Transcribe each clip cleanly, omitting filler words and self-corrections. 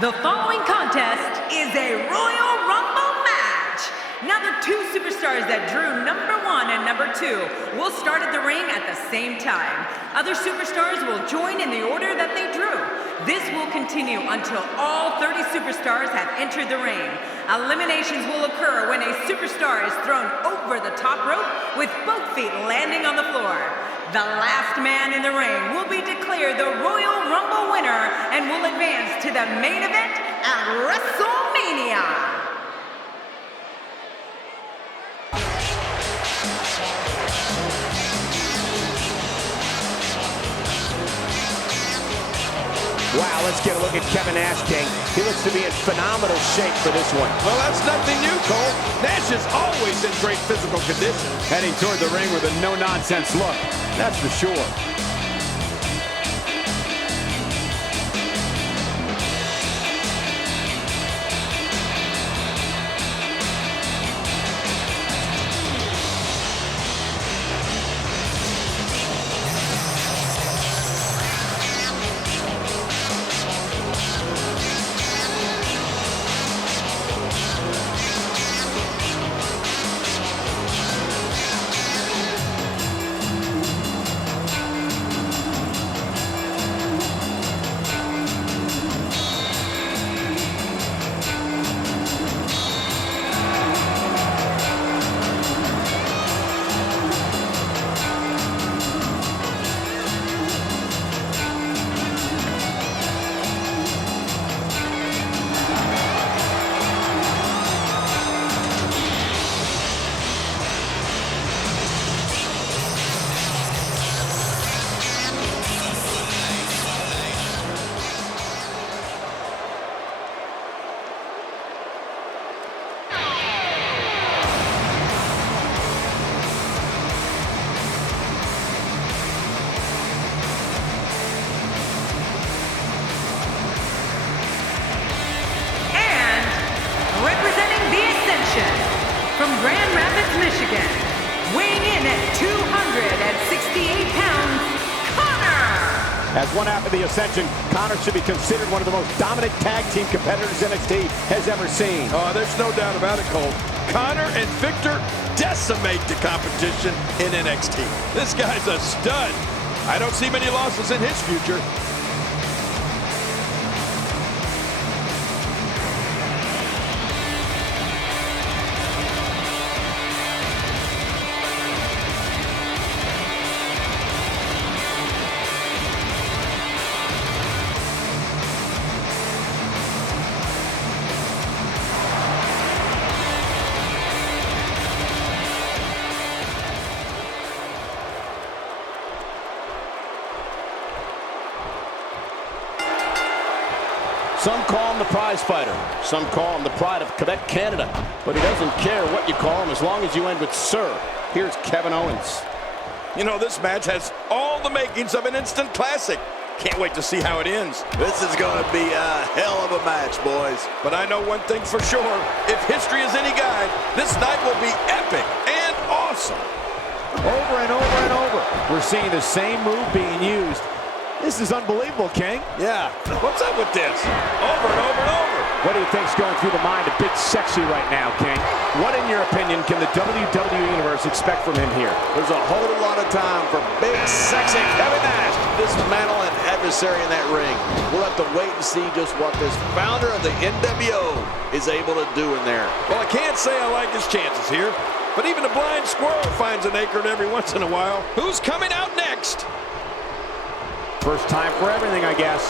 The following contest is a Royal Rumble match. Now the two superstars that drew number 1 and number 2 will start at the ring at the same time. Other superstars will join in the order that they drew. This will continue until all 30 superstars have entered the ring. Eliminations will occur when a superstar is thrown over the top rope with both feet landing on the floor. The last man in the ring will be declared the Royal Rumble winner and will advance to the main event at WrestleMania. Wow, let's get a look at Kevin Nash, King. He looks to be in phenomenal shape for this one. Well, that's nothing new, Cole. Nash is always in great physical condition. Heading toward the ring with a no-nonsense look, that's for sure. From Grand Rapids, Michigan, weighing in at 268 pounds, Connor! As one half of the Ascension, Connor should be considered one of the most dominant tag team competitors NXT has ever seen. Oh, there's no doubt about it, Cole. Connor and Victor decimate the competition in NXT. This guy's a stud. I don't see many losses in his future. Some call him the prize fighter. Some call him the pride of Quebec, Canada. But he doesn't care what you call him as long as you end with Sir. Here's Kevin Owens. You know, this match has all the makings of an instant classic. Can't wait to see how it ends. This is going to be a hell of a match, boys. But I know one thing for sure. If history is any guide, this night will be epic and awesome. Over and over and over, we're seeing the same move being used. This is unbelievable, King. Yeah, what's up with this? Over and over and over. What do you think's going through the mind of Big Sexy right now, King? What, in your opinion, can the WWE Universe expect from him here? There's a whole lot of time for Big Sexy Kevin Nash to dismantle an adversary in that ring. We'll have to wait and see just what this founder of the NWO is able to do in there. Well, I can't say I like his chances here, but even a blind squirrel finds an acorn every once in a while. Who's coming out next? First time for everything, I guess.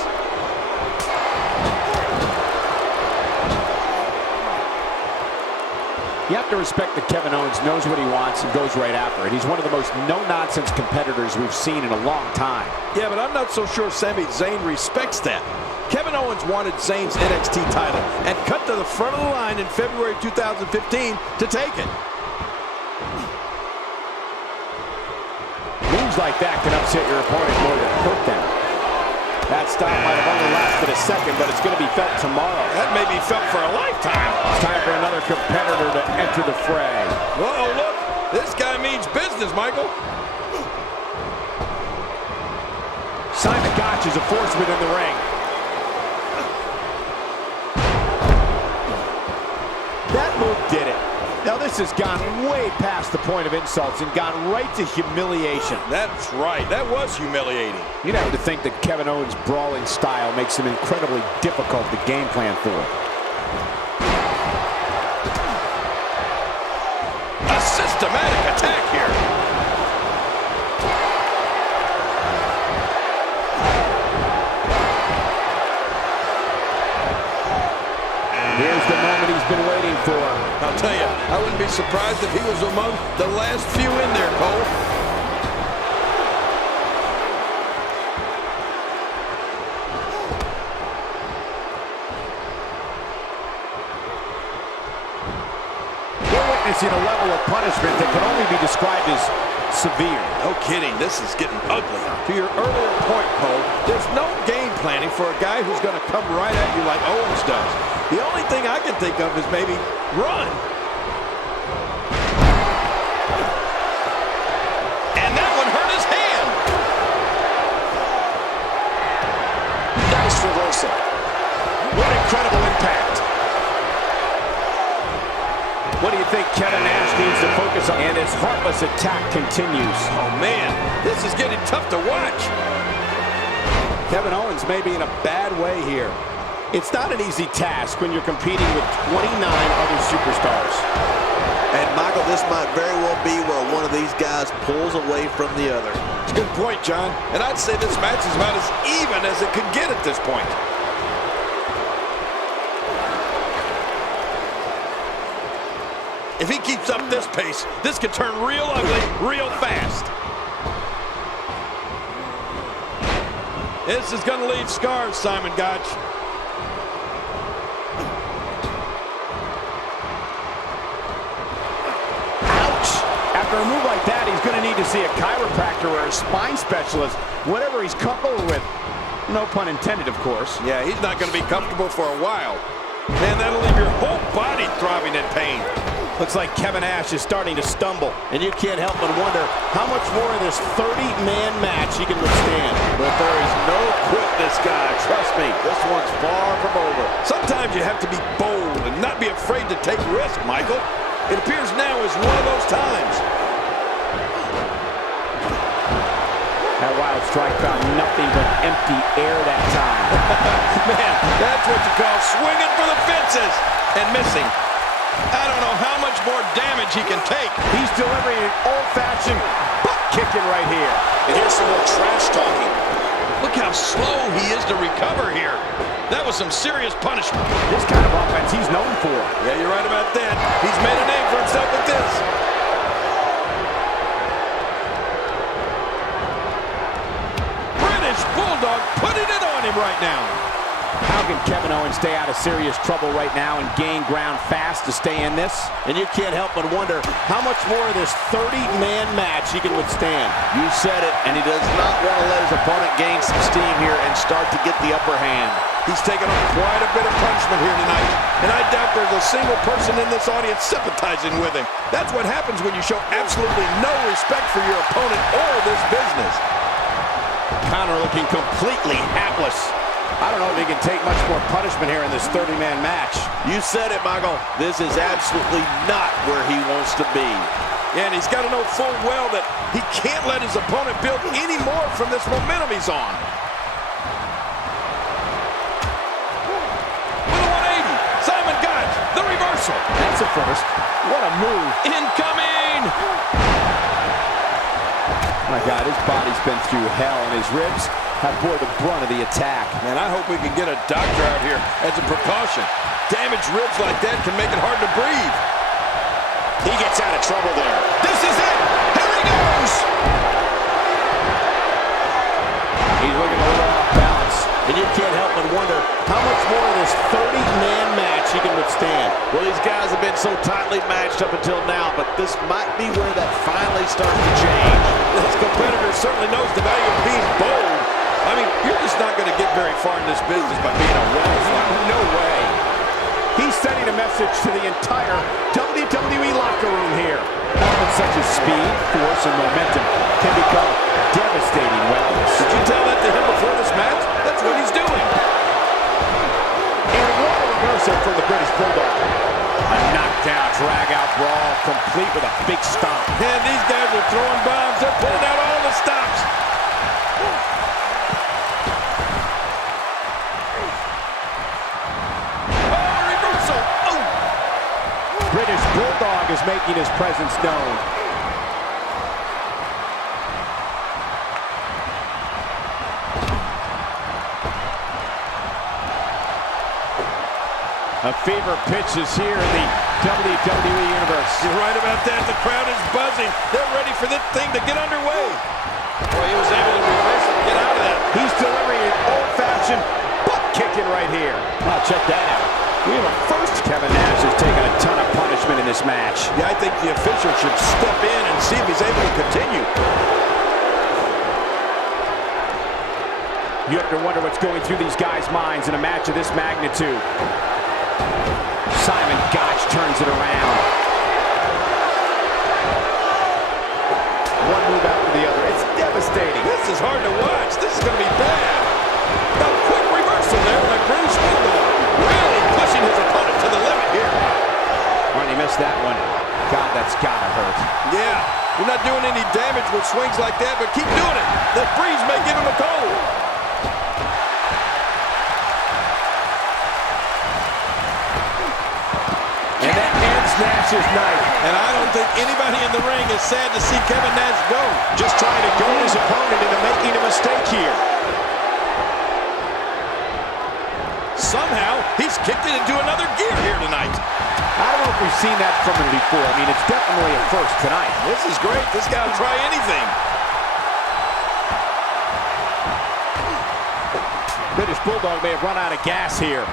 You have to respect that Kevin Owens knows what he wants and goes right after it. He's one of the most no-nonsense competitors we've seen in a long time. Yeah, but I'm not so sure Sami Zayn respects that. Kevin Owens wanted Zayn's NXT title and cut to the front of the line in February 2015 to take it. Moves like that can upset your opponent more than hurt them. That stop might have only lasted a second, but it's going to be felt tomorrow. That may be felt for a lifetime. It's time for another competitor to enter the fray. Uh-oh, look. This guy means business, Michael. Simon Gotch is a force within the ring. move did it. Now this has gone way past the point of insults and gone right to humiliation. That's right. That was humiliating. You'd have to think that Kevin Owens' brawling style makes him incredibly difficult to game plan for. A systematic attack here. Here's the moment he's been waiting for. I'll tell you, I wouldn't be surprised if he was among the last few in there, Cole. We're witnessing a level of punishment that can only be described as severe. No kidding, this is getting ugly. To your earlier point, Cole, there's no game planning for a guy who's going to come right at you like Owens does. The only thing I can think of is maybe run. And that one hurt his hand. Nice reversal. What incredible impact. What do you think Kevin Nash needs to focus on? And his heartless attack continues. Oh, man, this is getting tough to watch. Kevin Owens may be in a bad way here. It's not an easy task when you're competing with 29 other superstars. And Michael, this might very well be where one of these guys pulls away from the other. It's a good point, John. And I'd say this match is about as even as it could get at this point. If he keeps up this pace, this could turn real ugly real fast. This is going to leave scars, Simon Gotch. Ouch! After a move like that, he's going to need to see a chiropractor or a spine specialist, whatever he's comfortable with. No pun intended, of course. Yeah, he's not going to be comfortable for a while. Man, that'll leave your whole body throbbing in pain. Looks like Kevin Nash is starting to stumble. And you can't help but wonder how much more of this 30-man match he can withstand. But there is no quickness, guy. Trust me, this one's far from over. Sometimes you have to be bold and not be afraid to take risks, Michael. It appears now is one of those times. That wild strike found nothing but empty air that time. Man, that's what you call swinging for the fences and missing. I don't know how much more damage he can take. He's delivering an old-fashioned butt kicking right here. And here's some more trash talking. Look how slow he is to recover here. That was some serious punishment. This kind of offense he's known for. Yeah, you're right about that. He's made a name for himself with this. British Bulldog putting it on him right now. How can Kevin Owens stay out of serious trouble right now and gain ground fast to stay in this? And you can't help but wonder how much more of this 30-man match he can withstand. You said it, and he does not want to let his opponent gain some steam here and start to get the upper hand. He's taken on quite a bit of punishment here tonight, and I doubt there's a single person in this audience sympathizing with him. That's what happens when you show absolutely no respect for your opponent or this business. Connor looking completely hapless. I don't know if he can take much more punishment here in this 30-man match. You said it, Michael. This is absolutely not where he wants to be. And he's got to know full well that he can't let his opponent build any more from this momentum he's on. With a 180, Simon Gotch, the reversal. That's a first. What a move. Incoming! My God, his body's been through hell, and his ribs have bore the brunt of the attack. And I hope we can get a doctor out here as a precaution. Damaged ribs like that can make it hard to breathe. He gets out of trouble there. This is it! Here he goes! He's looking a little off balance. And you can't help but wonder how much more of this 30-man match he can withstand. Well, these guys have been so tightly matched up until now, but this might be where that finally starts to change. This competitor certainly knows the value of being bold. I mean, you're just not going to get very far in this business by being a wallflower. No way. He's sending a message to the entire WWE locker room here. Elements such as speed, force, and momentum can become devastating weapons. Did you tell that to him before this match? That's what he's doing. And what a reversal from the British Bulldog. A knockdown complete with a big stomp. Man, these guys are throwing bombs. They're pulling out all the stops. Oh, reversal. Oh. British Bulldog is making his presence known. A fever pitch is here in the WWE Universe. You're right about that. The crowd is buzzing. They're ready for this thing to get underway. Boy, he was able to reverse it and get out of that. He's delivering an old-fashioned butt kicking right here. Oh, check that out. We have a first. Kevin Nash has taken a ton of punishment in this match. Yeah, I think the official should step in and see if he's able to continue. You have to wonder what's going through these guys' minds in a match of this magnitude. Simon Gotch turns it around. One move after the other. It's devastating. This is hard to watch. This is going to be bad. A quick reversal there by British Bulldog. Really pushing his opponent to the limit here. He missed that one. God, that's gotta hurt. Yeah, you're not doing any damage with swings like that, but keep doing it. The freeze may give him a cold. And that ends Nash's night. And I don't think anybody in the ring is sad to see Kevin Nash go. Just trying to goad his opponent into making a mistake here. Somehow, he's kicked it into another gear here tonight. I don't know if we've seen that from him before. I mean, it's definitely a first tonight. This is great. This guy will try anything. British Bulldog may have run out of gas here.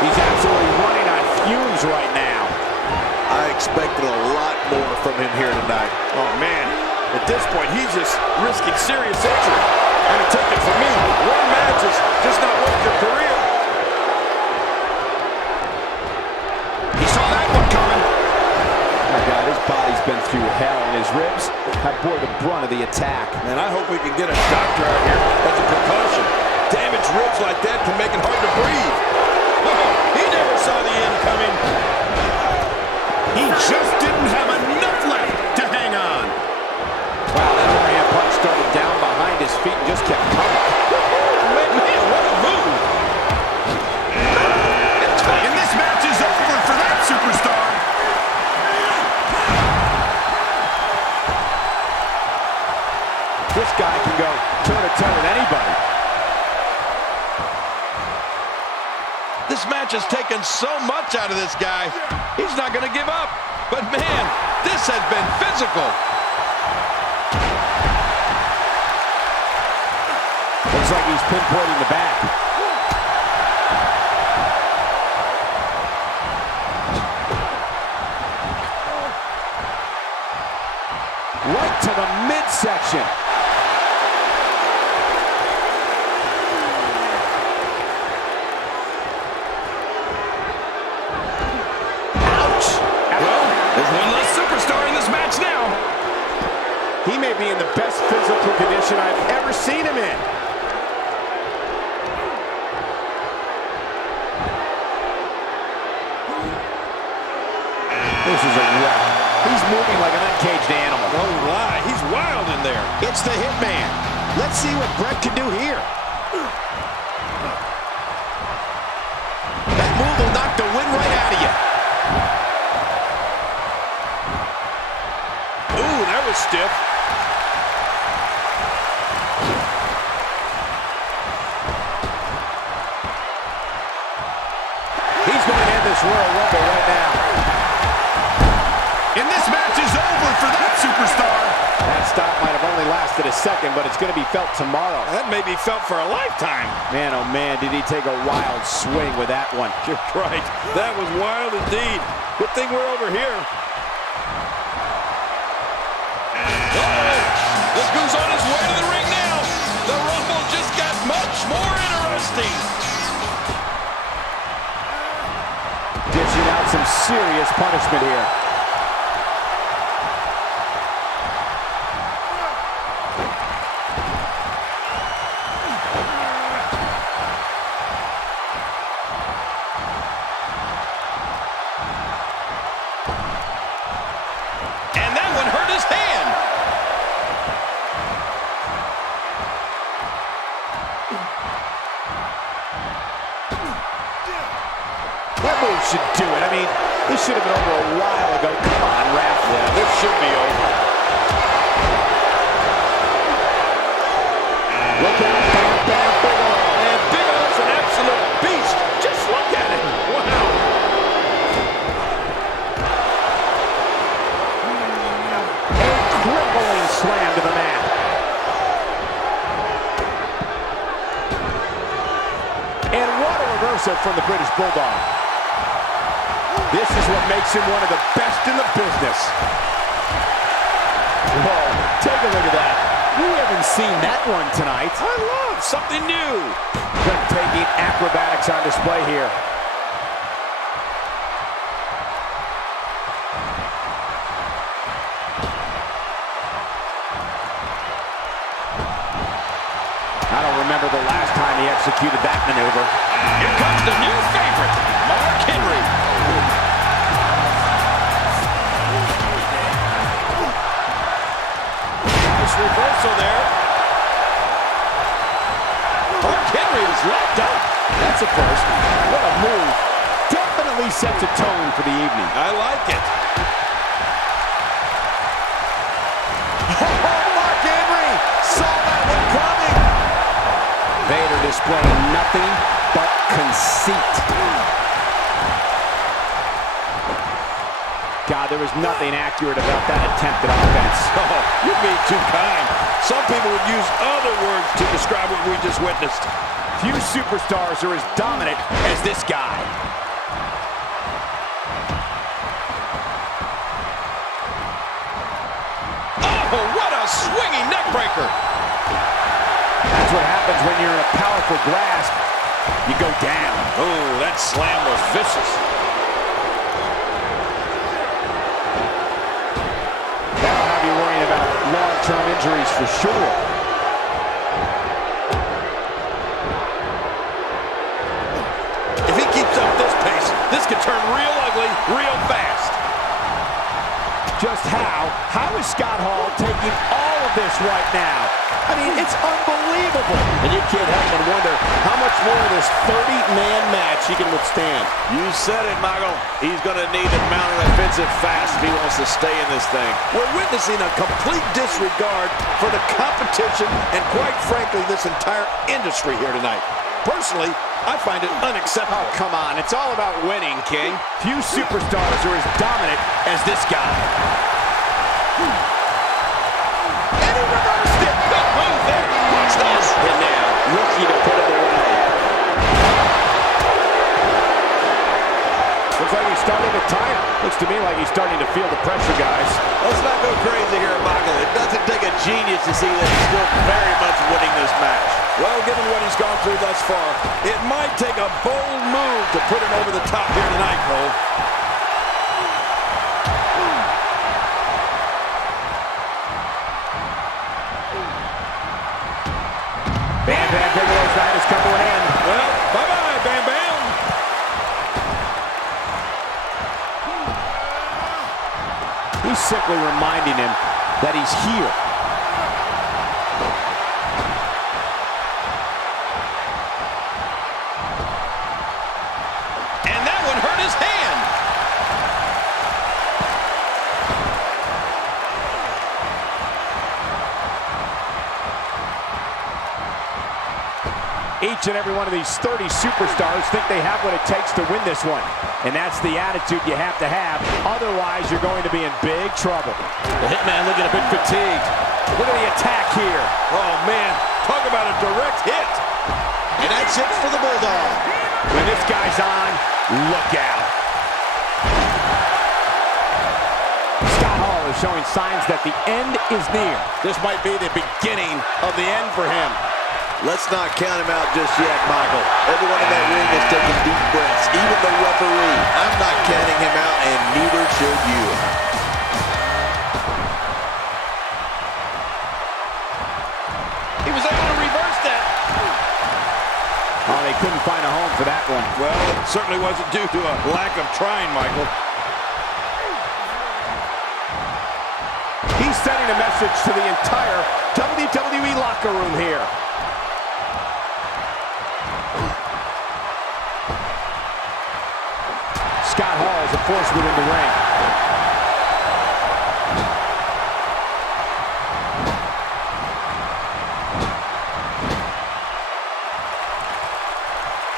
He's absolutely running on fumes right now. I expected a lot more from him here tonight. Oh, man. At this point, he's just risking serious injury. And take it from me, one match is just not worth your career. He saw that one coming. Oh, my God, his body's been through hell, and his ribs have bore the brunt of the attack. Man, I hope we can get a doctor out here as a precaution. Damaged ribs like that can make it hard to breathe. He never saw the end coming. He just didn't have enough left to hang on. Wow, that overhand punch started down behind his feet and just kept coming. Man, what a move. And this match is over for that superstar. This guy can go toe-to-toe with anybody. This match has taken so much out of this guy. He's not going to give up. But, man, this has been physical. Looks like he's pinpointing the back. Right to the midsection. He may be in the best physical condition I've ever seen him in. This is a wreck. He's moving like an uncaged animal. Don't lie, he's wild in there. It's the Hitman. Let's see what Brett can do here. That move will knock the wind right out of you. Ooh, that was stiff. He's going to end this Royal Rumble right now. And this match is over for that superstar. That stop might have only lasted a second, but it's going to be felt tomorrow. That may be felt for a lifetime. Man, oh man, did he take a wild swing with that one. You're right. That was wild indeed. Good thing we're over here. Look who's on his way to the ring now. The Rumble just got much more interesting. Dishing out some serious punishment here. That move should do it. I mean, this should have been over a while ago. Come on, ref. Yeah, this should be over. Look out, Bam Bam Bigelow. And Bigelow's an absolute beast. Just look at him. Wow. A crippling slam to the mat. And what a reversal from the British Bulldog. This is what makes him one of the best in the business. Whoa, take a look at that. We haven't seen that one tonight. I love something new. Breathtaking acrobatics on display here. I don't remember the last time he executed that maneuver. Here comes the new favorite, Mark Henry. Nice reversal there. Mark Henry is locked up. That's a first. What a move. Definitely sets a tone for the evening. I like it. Oh, Mark Henry saw that one coming. Vader displaying nothing but conceit. God, there was nothing accurate about that attempt at offense. Oh, you're being too kind. Some people would use other words to describe what we just witnessed. Few superstars are as dominant as this guy. Oh, what a swinging neck breaker. That's what happens when you're in a powerful grasp. You go down. Oh, that slam was vicious. That'll have you worrying about long-term injuries for sure. If he keeps up this pace, this could turn real ugly real fast. Just how is Scott Hall taking all of this right now? I mean, it's unbelievable. And you can't help but wonder how much more of this 30-man match he can withstand. You said it, Michael. He's going to need to mount an offensive fast if he wants to stay in this thing. We're witnessing a complete disregard for the competition and, quite frankly, this entire industry here tonight. Personally, I find it unacceptable. Oh, come on. It's all about winning, King. Few superstars are as dominant as this guy. And he reversed it. Good move there. Watch this. And now, looking to put it away. Looks like he's starting to tire. Looks to me like he's starting to feel the pressure, guys. Let's not go crazy here, Michael. It doesn't take a genius to see that he's still very much winning this match. Well, given what he's gone through thus far, it might take a bold move to put him over the top here tonight, Cole. Bam Bam Bigelow's night has come to an end. Well, bye-bye, Bam Bam. He's simply reminding him that he's here. And that one hurt his hand. Each and every one of these 30 superstars think they have what it takes to win this one. And that's the attitude you have to have. Otherwise, you're going to be in big trouble. The Hitman looking a bit fatigued. Look at the attack here. Oh, man. Talk about a direct hit. And that's it for the Bulldog. When this guy's on, look out. Scott Hall is showing signs that the end is near. This might be the beginning of the end for him. Let's not count him out just yet, Michael. Everyone in that ring is taking deep breaths. Even the referee. I'm not counting him out, and neither should you. He was able to reverse that. Oh, they couldn't find a home for that one. Well, it certainly wasn't due to a lack of trying, Michael. He's sending a message to the entire WWE locker room here. as a force within the ring.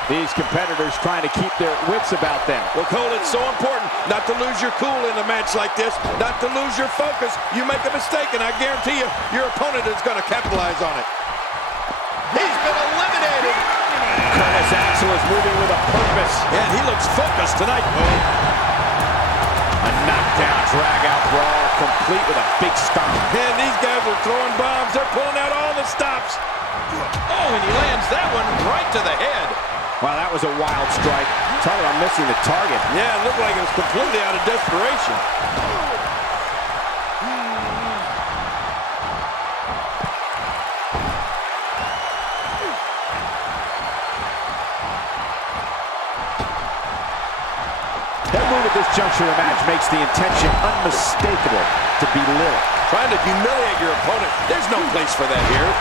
These competitors trying to keep their wits about them. Well, Cole, it's so important not to lose your cool in a match like this, not to lose your focus. You make a mistake, and I guarantee you, your opponent is going to capitalize on it. He's been eliminated. Curtis Axel is moving with a purpose. Yeah, he looks focused tonight, Cole. A knockdown, drag-out brawl, complete with a big stomp. Man, these guys are throwing bombs. They're pulling out all the stops. Oh, and he lands that one right to the head. Wow, that was a wild strike. Talk about missing the target. Yeah, it looked like it was completely out of desperation. That move at this juncture of the match makes the intention unmistakable to belittle. Trying to humiliate your opponent. There's no place for that here.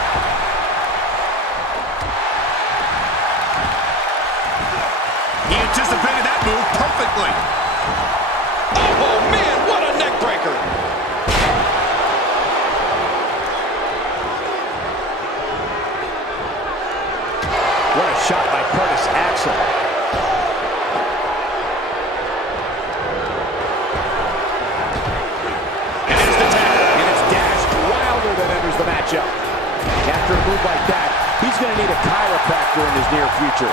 He anticipated that move perfectly. Oh, man, what a neck breaker. What a shot by Curtis Axel. And there's the tap. And it's dashed Wilder that enters the matchup. After a move like that, he's going to need a chiropractor in his near future.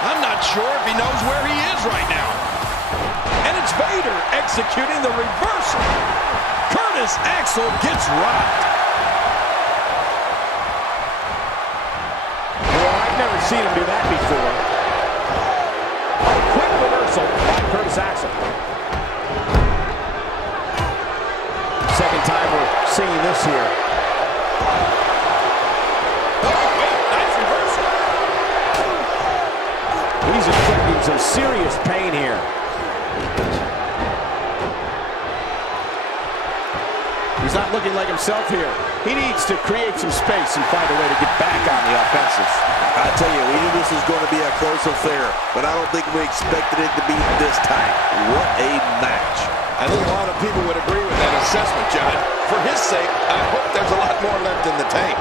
I'm not sure if he knows where he is right now. And it's Vader executing the reversal. Curtis Axel gets rocked. Well, I've never seen him do that before. A quick reversal by Curtis Axel. Second time we're seeing this here. He's inflicting some serious pain here. He's not looking like himself here. He needs to create some space and find a way to get back on the offensive. I tell you, we knew this was going to be a close affair, but I don't think we expected it to be this tight. What a match. I think a lot of people would agree with that assessment, John. For his sake, I hope there's a lot more left in the tank.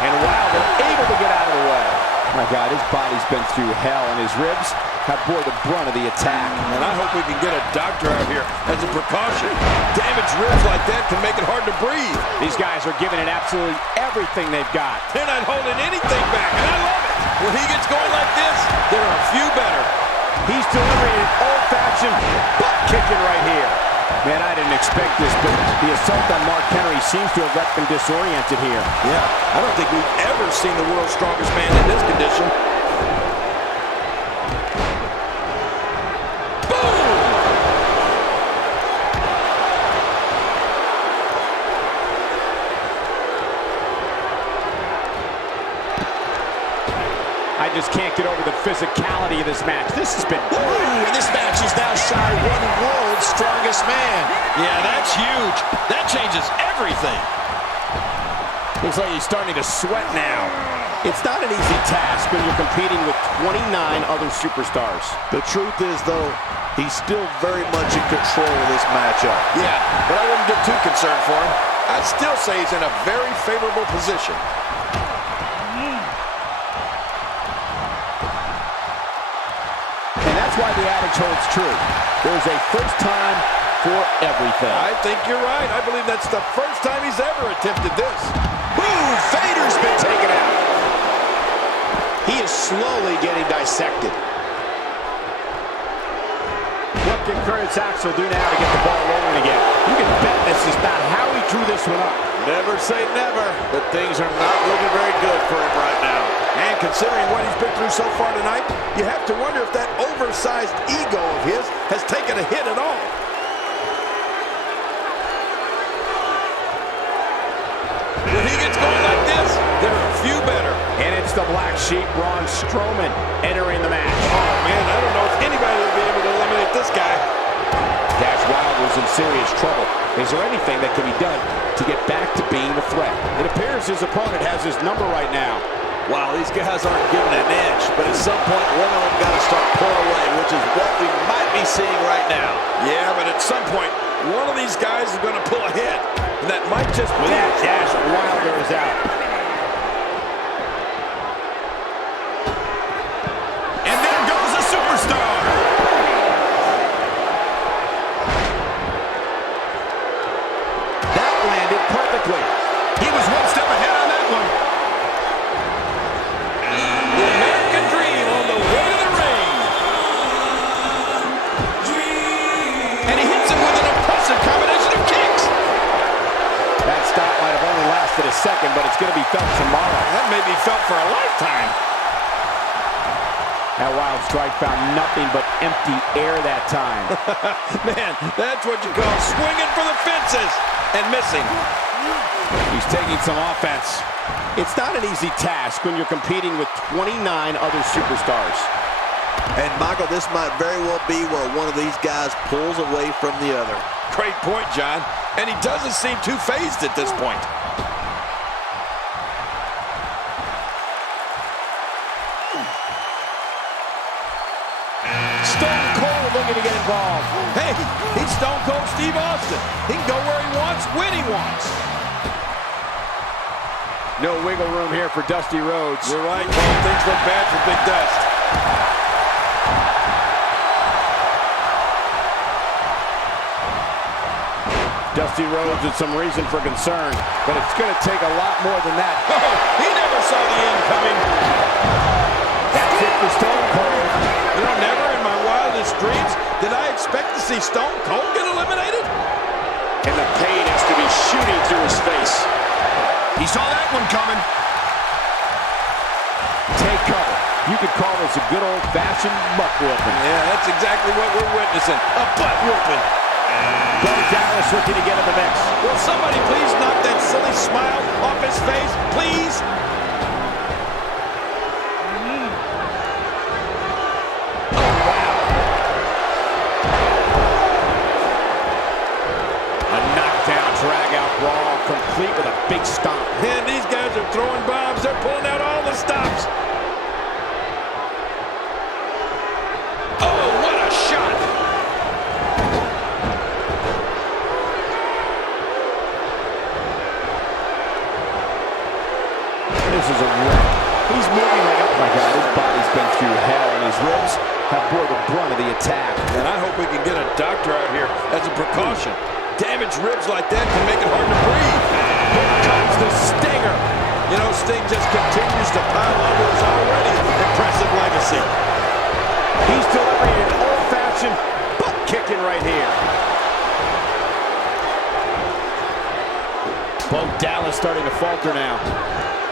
And Wilder able to get out of the way. My God, his body's been through hell, and his ribs have bore the brunt of the attack. And I hope we can get a doctor out here as a precaution. Damaged ribs like that can make it hard to breathe. These guys are giving it absolutely everything they've got. They're not holding anything back, and I love it. When he gets going like this, there are a few better. He's delivering an old-fashioned butt kicking right here. Man, I didn't expect this, but the assault on Mark Henry seems to have left him disoriented here. Yeah, I don't think we've ever seen the world's strongest man in this condition. I just can't get over the physicality of this match. This has been... Ooh, this match is now shy one world's strongest man. Yeah, that's huge. That changes everything. Looks like he's starting to sweat now. It's not an easy task when you're competing with 29 other superstars. The truth is, though, he's still very much in control of this matchup. Yeah, but I wouldn't get too concerned for him. I'd still say he's in a very favorable position. And that's why the adage holds true. There's a first time for everything. I think you're right. I believe that's the first time he's ever attempted this. Boom! Vader's been taken out. He is slowly getting dissected. What can Curtis Axel do now to get the ball rolling again? You can bet this is not how he drew this one up. Never say never, but things are not looking very good for him right now. And considering what he's been through so far tonight, you have to wonder if that oversized ego of his has taken a hit at all. When he gets going like this, there are a few better. And it's the Black Sheep, Braun Strowman, entering the match. Oh, man, I don't know if anybody will be able to eliminate this guy. Dash Wilder's in serious trouble. Is there anything that can be done to get back to being a threat? It appears his opponent has his number right now. Wow, these guys aren't giving an inch, but at some point, one of them got to start pulling away, which is what we might be seeing right now. Yeah, but at some point, one of these guys is going to pull ahead, and that might just be that dash, Wilder is out. And there goes a superstar. That landed perfectly. He was one step ahead on that one. The American Dream on the way to the ring. And he hits him with an impressive combination of kicks. That stop might have only lasted a second, but it's going to be felt tomorrow. That may be felt for a lifetime. That wild strike found nothing but empty air that time. Man, that's what you call swinging for the fences and missing. He's taking some offense. It's not an easy task when you're competing with 29 other superstars. And, Michael, this might very well be where one of these guys pulls away from the other. Great point, John. And he doesn't seem too phased at this point. Stone Cold looking to get involved. Hey, he's Stone Cold Steve Austin. He can go where he wants, when he wants. No wiggle room here for Dusty Rhodes. You're right, Cole. Things look bad for Big Dust. Dusty Rhodes with some reason for concern, but it's going to take a lot more than that. Oh, he never saw the end coming. That's it for Stone Cold. You know, never in my wildest dreams did I expect to see Stone Cold get eliminated. And the pain has to be shooting through his face. He saw that one coming. Take cover. You could call this a good old-fashioned butt whooping. Yeah, that's exactly what we're witnessing. A butt whooping. Bo Dallas looking to get in the mix. Will somebody please knock that silly smile off his face, please? Drag-out brawl, complete with a big stomp. And these guys are throwing bombs. They're pulling out all the stops. Oh, what a shot. This is a wreck. He's moving like, oh my God, his body's been through hell, and his ribs have bore the brunt of the attack. And I hope we can get a doctor out here as a precaution. Damaged ribs like that can make it hard to breathe. Here comes the stinger. You know, Sting just continues to pile onto his already impressive legacy. He's delivering an old-fashioned butt kicking right here. Bo Dallas starting to falter now.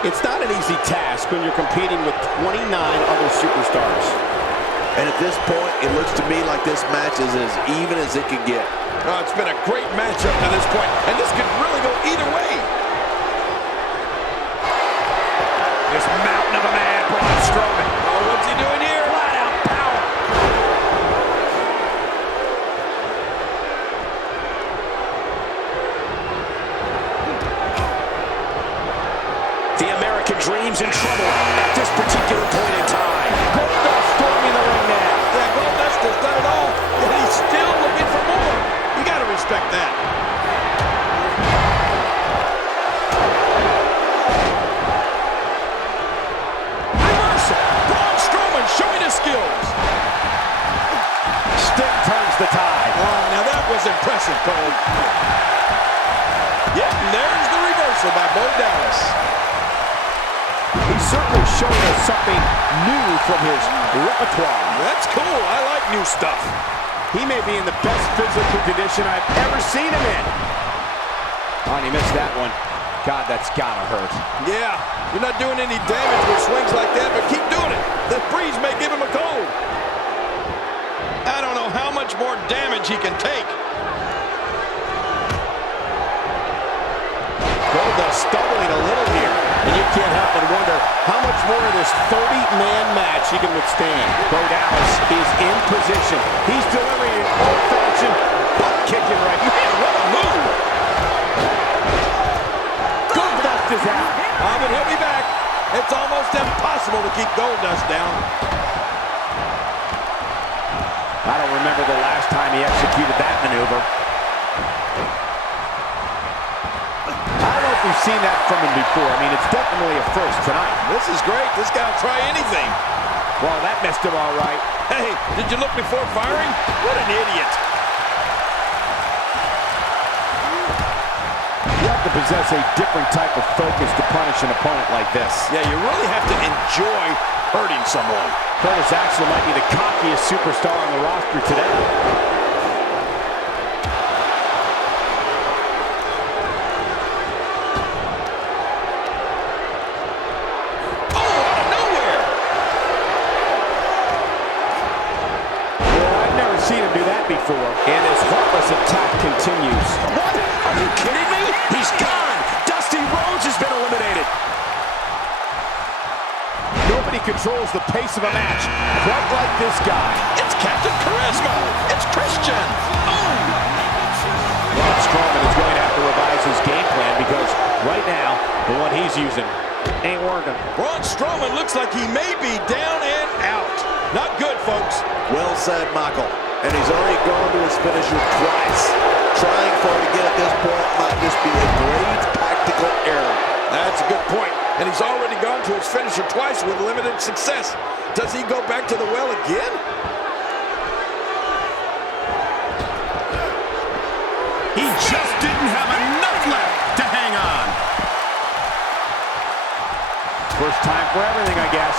It's not an easy task when you're competing with 29 other superstars. And at this point, it looks to me like this match is as even as it can get. Oh, it's been a great match up to this point, and this could really go either way. This mountain of a man, Braun Strowman. Oh, what's he doing here? Flat out power. The American Dream's in trouble at this particular point in time. Goldust storming the ring now. Yeah, Goldust has done it all, and he's still looking for more. You got to respect that. Reversal. Braun Strowman showing his skills. Sting turns the tide. Oh, now that was impressive, Cole. Yeah, and there's the reversal by Bo Dallas. He's certainly showing us something new from his repertoire. That's cool. I like new stuff. He may be in the best physical condition I've ever seen him in. Oh, and he missed that one. God, that's gotta hurt. Yeah, you're not doing any damage with swings like that, but keep doing it. The breeze may give him a cold. I don't know how much more damage he can take. Goldust stumbling a little here, and you can't help but wonder how much more of this 30-man match he can withstand. Bo Dallas is in position. He's delivering an old-fashioned butt kicking right here. Man, what a move! Goldust is out. But he'll be back. It's almost impossible to keep Goldust down. I don't remember the last time he executed that maneuver. I don't know if we've seen that from him before. I mean, it's definitely a first tonight. This is great. This guy will try anything. Well, that missed him all right. Hey, did you look before firing? What an idiot. You have to possess a different type of focus to punish an opponent like this. Yeah, you really have to enjoy hurting someone. Curtis Axel might be the cockiest superstar on the roster today. Oh, out of nowhere! Well, I've never seen him do that before. And his heartless attack continues. What? Are you kidding me? He's gone! Dusty Rhodes has been eliminated. Nobody controls the pace of a match quite like this guy. It's Captain Charisma! It's Christian! Oh! Braun Strowman is going to have to revise his game plan because right now, the one he's using ain't working. Braun Strowman looks like he may be down and out. Not good, folks. Well said, Michael. And he's already gone to his finisher twice. Trying for it again at this point might just be a grave tactical error. That's a good point. And he's already gone to his finisher twice with limited success. Does he go back to the well again? He just didn't have enough left to hang on. First time for everything, I guess.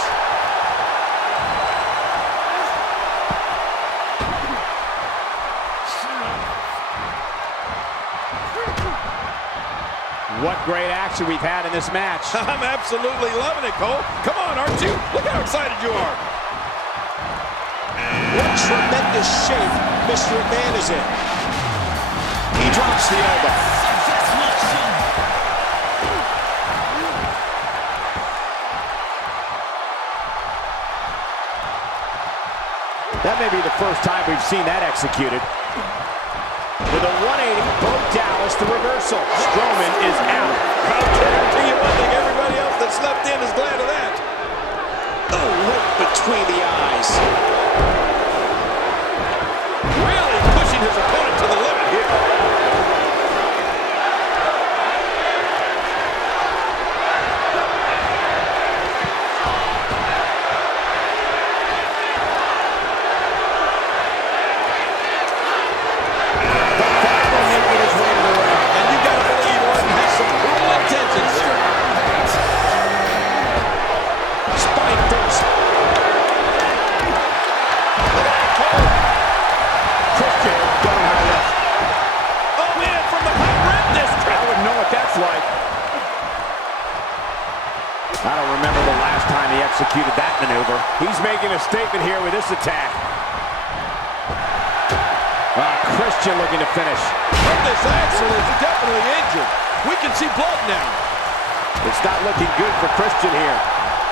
What great action we've had in this match. I'm absolutely loving it, Cole. Come on, aren't you? Look how excited you are. What tremendous shape Mr. McMahon is in. He drops the elbow. That may be the first time we've seen that executed. With a 180, Bo Dallas, the reversal. Strowman is out. I'll guarantee you one thing, everybody else that's left in is glad of that. Oh, right between the eyes. Really pushing his opponent to the limit here. And you gotta believe Orton has some cruel intentions here. Spine first. Look at that, Cole. Christian going high left. Oh, man, from the high rim district. I wouldn't know what that's like. I don't remember the last time he executed that maneuver. He's making a statement here with this attack. Christian looking to finish. Curtis Axel is definitely injured. We can see blood now. It's not looking good for Christian here.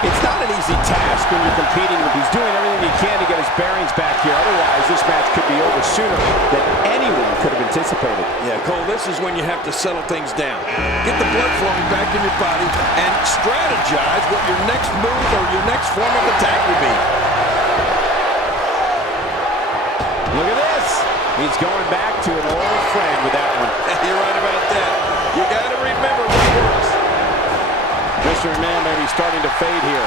It's not an easy task when you're competing. He's doing everything he can to get his bearings back here. Otherwise, this match could be over sooner than anyone could have anticipated. Yeah, Cole, this is when you have to settle things down. Get the blood flowing back in your body and strategize what your next move or your next form of attack will be. Look at this. He's going back to an old friend with that one. You're right about that. You got to remember what works. Mr. McMahon may be starting to fade here.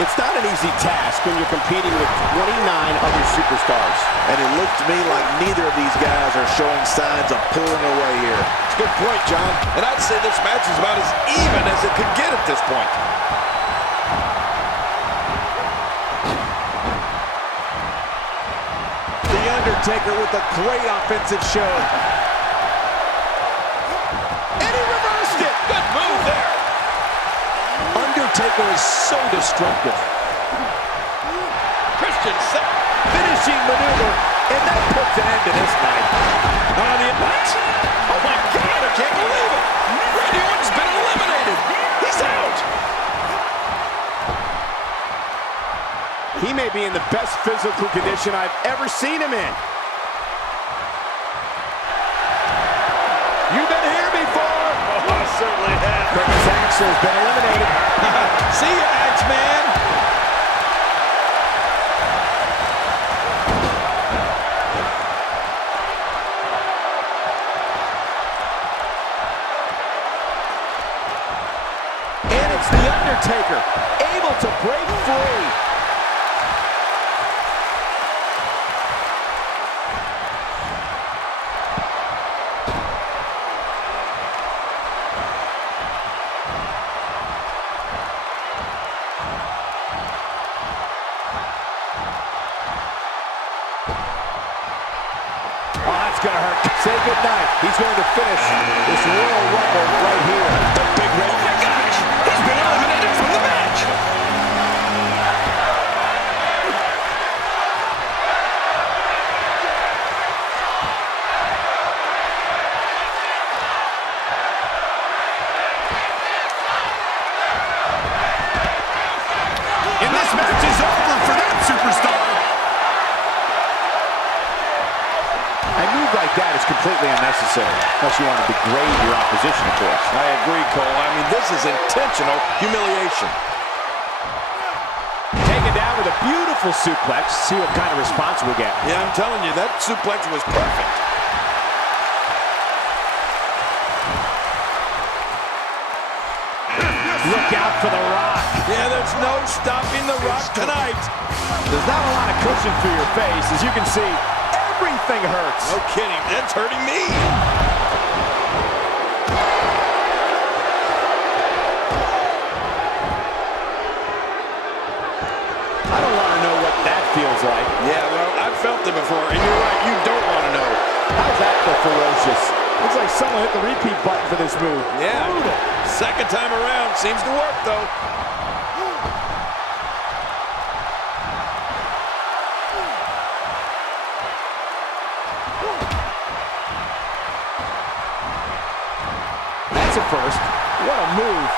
It's not an easy task when you're competing with 29 other superstars. And it looks to me like neither of these guys are showing signs of pulling away here. It's a good point, John. And I'd say this match is about as even as it could get at this point. The Undertaker with a great offensive show. And he reversed it. Good move there. Undertaker is so destructive. Christian set. Finishing maneuver, and that puts an end to this night. On the what? Oh my God, I can't believe it. Randy Orton's been eliminated. He's out. He may be in the best physical condition I've ever seen him in. You've been here before. Oh, I certainly have. Curtis Axel has been eliminated. See ya, Axeman. And it's The Undertaker, able to break free. Oh, that's going to hurt. Say goodnight. He's going to finish this Royal Rumble right here. The big red. Oh my gosh! He's been eliminated from the match. And this match is over for that superstar. A move like that is completely unnecessary, unless you want to degrade your opposition, of course. I agree, Cole. I mean, this is intentional humiliation. Taken down with a beautiful suplex. See what kind of response we'll get. Yeah, I'm telling you, that suplex was perfect. Look out for The Rock. Yeah, there's no stopping The Rock tonight. There's not a lot of cushion for your face. As you can see, everything hurts. No kidding, that's hurting me. I don't want to know what that feels like. Yeah, well, I've felt it before, and you're right, you don't want to know. How's that for ferocious? Looks like someone hit the repeat button for this move. Yeah, Brutal. second time around seems to work, though. That's a first. What a move.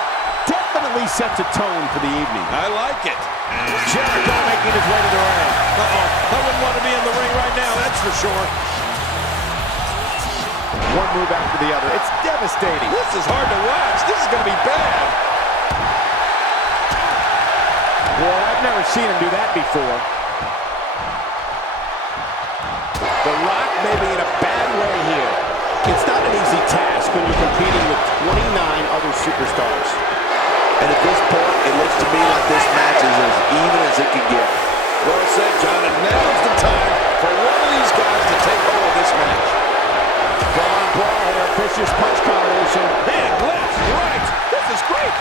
Definitely sets a tone for the evening. I like it. Jericho making his way to the ring. Uh-oh, I wouldn't want to be in the ring right now, that's for sure. One move after the other. It's devastating. This is hard to watch. This is going to be bad. Boy, I've never seen him do that before. The Rock may be in a bad way here. It's not an easy task when you're competing with 29 other superstars. And at this point, it looks to me like this match is as even as it can get. Well said, John, and now's the time for one of these guys to take over this match. Strong brawl here, vicious punch combination. Man, left, right. This is great.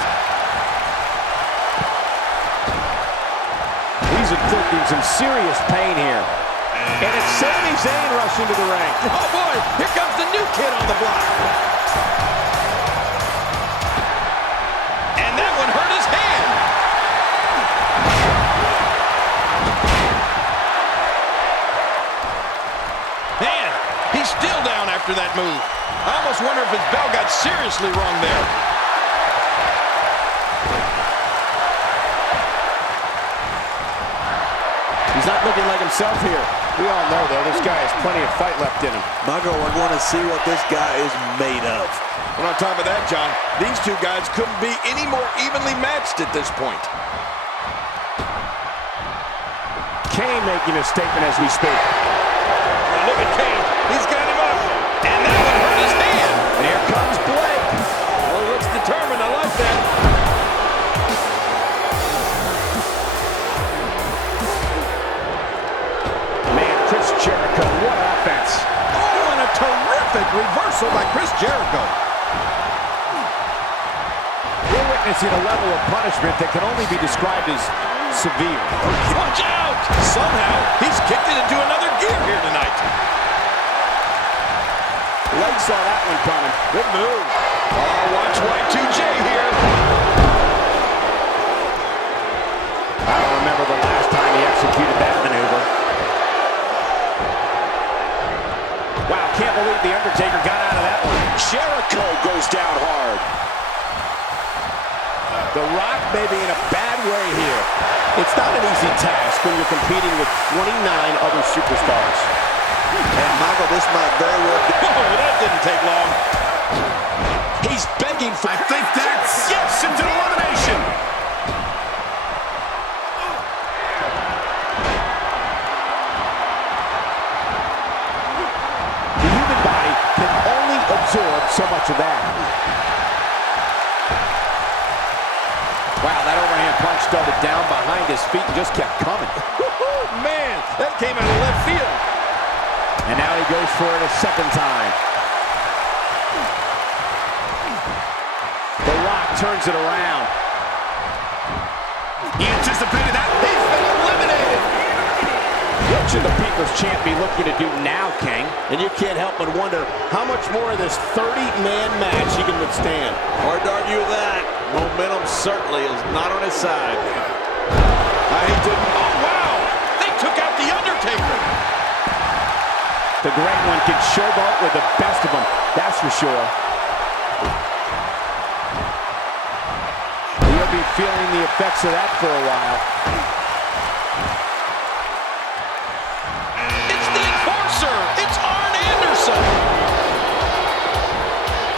He's inflicting some serious pain here. And it's Sami Zayn rushing to the ring. Oh, boy, here comes the new kid on the block. And that one hurt his hand. Man, he's still down after that move. I almost wonder if his bell got seriously wrong there. He's not looking like himself here. We all know, though, this guy has plenty of fight left in him. Michael, we're going to see what this guy is made of. And on top of that, John, these two guys couldn't be any more evenly matched at this point. Kane making a statement as we speak. Now look at Kane. He's got him up. And that one hurt his hand. And here comes Blake. Well, he looks determined. I like that. Man, Chris Jericho, what offense. Oh, and a terrific reversal by Chris Jericho. We're witnessing a level of punishment that can only be described as severe. Watch out! Somehow, he's kicked it into another gear here tonight. Blake saw that one coming. Good move. Oh, watch Y2J here. I don't remember the last time he executed that maneuver. Wow, can't believe The Undertaker got out of that one. Jericho goes down hard. The Rock may be in a bad way here. It's not an easy task when you're competing with 29 other superstars. And Michael, this might very well be. Oh, that didn't take long. He's begging for... I think that's... Yes, it's an elimination. much of that. Wow, that overhand punch started down behind his feet and just kept coming. Man, that came out of left field. And now he goes for it a second time. The Rock turns it around. He anticipated that. He's been eliminated. What should the People's Champ be looking to do now, King? And you can't help but wonder how much more of this 30-man match he can withstand. Hard to argue with that. Momentum certainly is not on his side. Oh, wow! They took out The Undertaker. The Great One can showboat with the best of them, that's for sure. He'll be feeling the effects of that for a while. It's the Enforcer. It's Arn Anderson.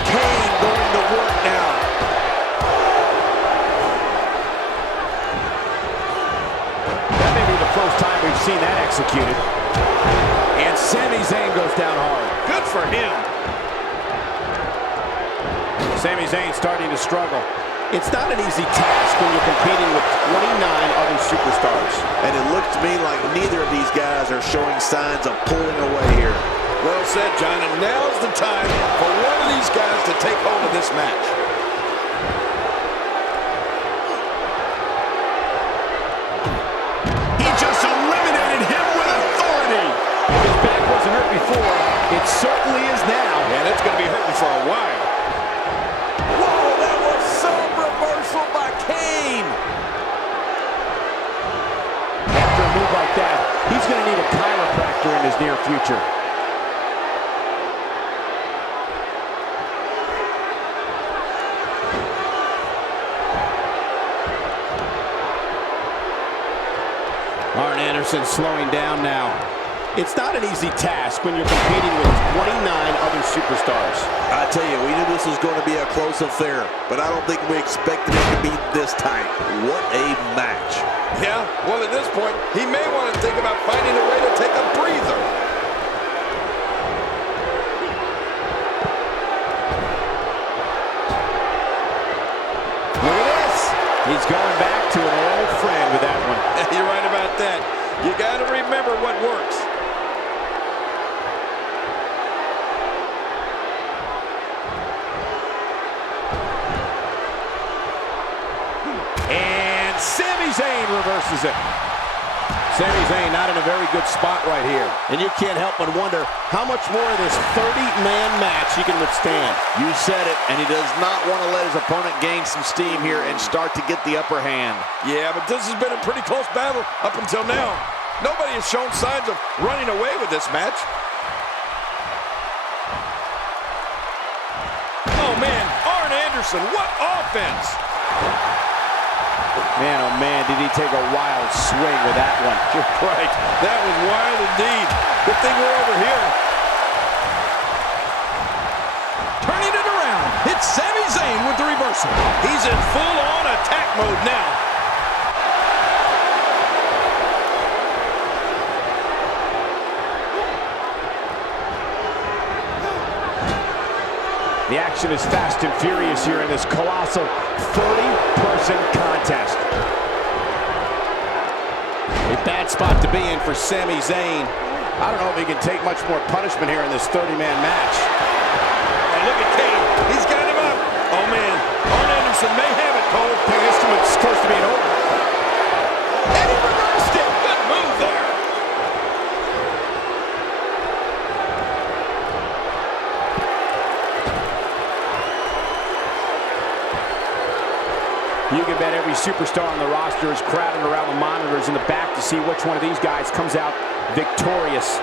Kane going to work now. That may be the first time we've seen that executed. And Sami Zayn goes down hard. Good for him. Sami Zayn starting to struggle. It's not an easy task when you're competing with 29 other superstars. And it looks to me like neither of these guys are showing signs of pulling away here. Well said, John, and now's the time for one of these guys to take hold of this match. He just eliminated him with authority. If his back wasn't hurt before, it certainly is now. And it's going to be hurting for a while. Whoa, that was some reversal by Kane. After a move like that, he's going to need a chiropractor in his near future. Arn Anderson slowing down now. It's not an easy task when you're competing with 29 other superstars. I tell you, we knew this was going to be a close affair, but I don't think we expected it to be this tight. What a match. Yeah, well, at this point, he may want to think about finding a way to take a breather. Look at this. He's going back to an old friend with that one. You're right about that. You got to remember what works. And Sami Zayn reverses it. Sami Zayn not in a very good spot right here. And you can't help but wonder how much more of this 30-man match he can withstand. You said it, and he does not want to let his opponent gain some steam here and start to get the upper hand. Yeah, but this has been a pretty close battle up until now. Nobody has shown signs of running away with this match. Oh, man, Arn Anderson, what offense! Man, oh man, did he take a wild swing with that one. You're right. That was wild indeed. Good thing we're over here. Turning it around. It's Sami Zayn with the reversal. He's in full-on attack mode now. The action is fast and furious here in this colossal 30-person contest. A bad spot to be in for Sami Zayn. I don't know if he can take much more punishment here in this 30-man match. Oh, look at Kane. He's got him up. Oh, man. Arn Anderson may have it, Cole. Hey, this one's close to being over. And he reversed it. Good move there. You can bet every superstar on the roster is crowded around the monitors in the back to see which one of these guys comes out victorious.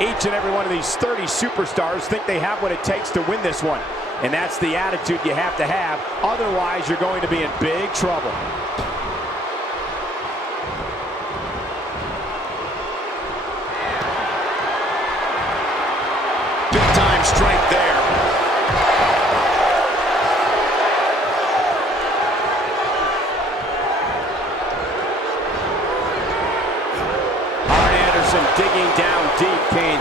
Each and every one of these 30 superstars think they have what it takes to win this one. And that's the attitude you have to have. Otherwise, you're going to be in big trouble. Big-time strength there.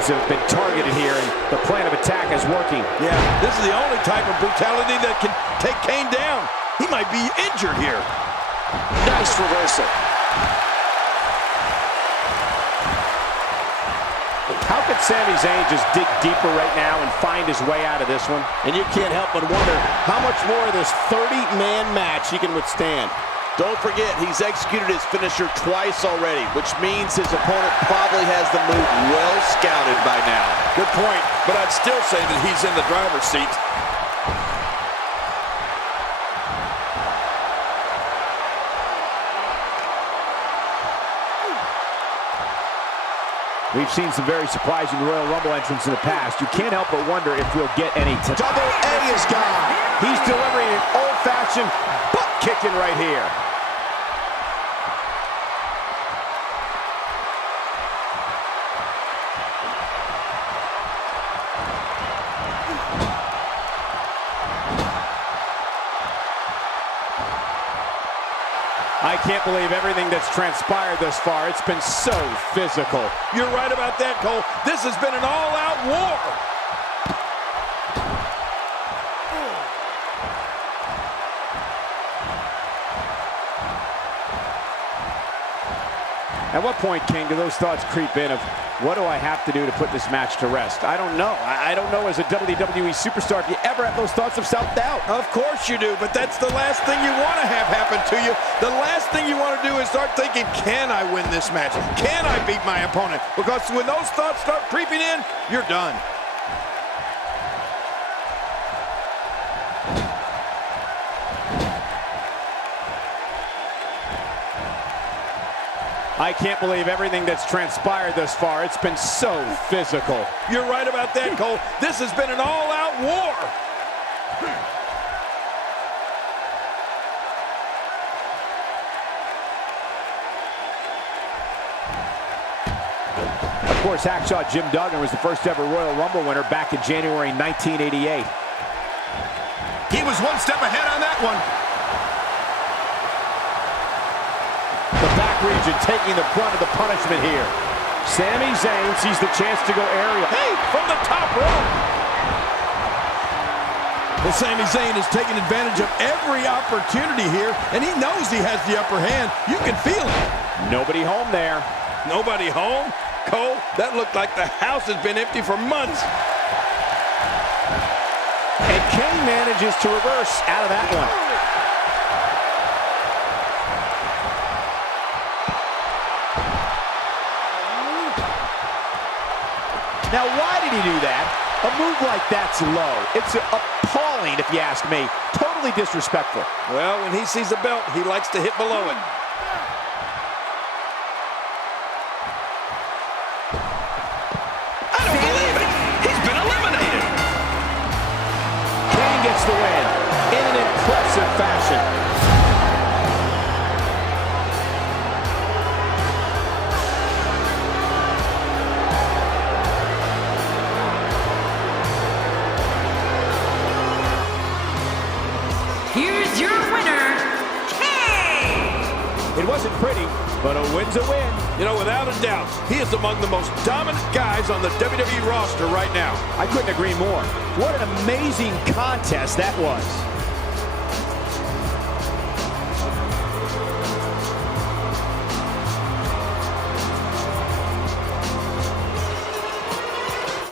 Reigns have been targeted here, and the plan of attack is working. Yeah, this is the only type of brutality that can take Kane down. He might be injured here. Nice reversal. How could Sami Zayn just dig deeper right now and find his way out of this one? And you can't help but wonder how much more of this 30-man match he can withstand. Don't forget, he's executed his finisher twice already, which means his opponent probably has the move well scouted by now. Good point, but I'd still say that he's in the driver's seat. We've seen some very surprising Royal Rumble entrants in the past. You can't help but wonder if we'll get any tonight. Double A is gone. He's delivering an old-fashioned butt kicking right here. I can't believe everything that's transpired thus far. It's been so physical. You're right about that, Cole. This has been an all-out war. At what point, King, do those thoughts creep in of what do I have to do to put this match to rest? I don't know. I don't know as a WWE superstar if you ever have those thoughts of self-doubt. Of course you do, but that's the last thing you want to have happen to you. The last thing you want to do is start thinking, can I win this match? Can I beat my opponent? Because when those thoughts start creeping in, you're done. I can't believe everything that's transpired thus far. It's been so physical. You're right about that, Cole. This has been an all-out war. Of course, Hacksaw Jim Duggan was the first ever Royal Rumble winner back in January 1988. He was one step ahead on that one. The back region taking the brunt of the punishment here. Sami Zayn sees the chance to go aerial. Hey, from the top rope. Well, Sami Zayn is taking advantage of every opportunity here, and he knows he has the upper hand. You can feel it. Nobody home there. Nobody home? Cole, that looked like the house has been empty for months. And Kane manages to reverse out of that one. Now, why did he do that? A move like that's low. It's appalling, if you ask me. Totally disrespectful. Well, when he sees a belt, he likes to hit below it. I don't believe it! He's been eliminated! Kane gets the win in an impressive fashion. Here's your winner, Kane! It wasn't pretty, but a win's a win. You know, without a doubt, he is among the most dominant guys on the WWE roster right now. I couldn't agree more. What an amazing contest that was.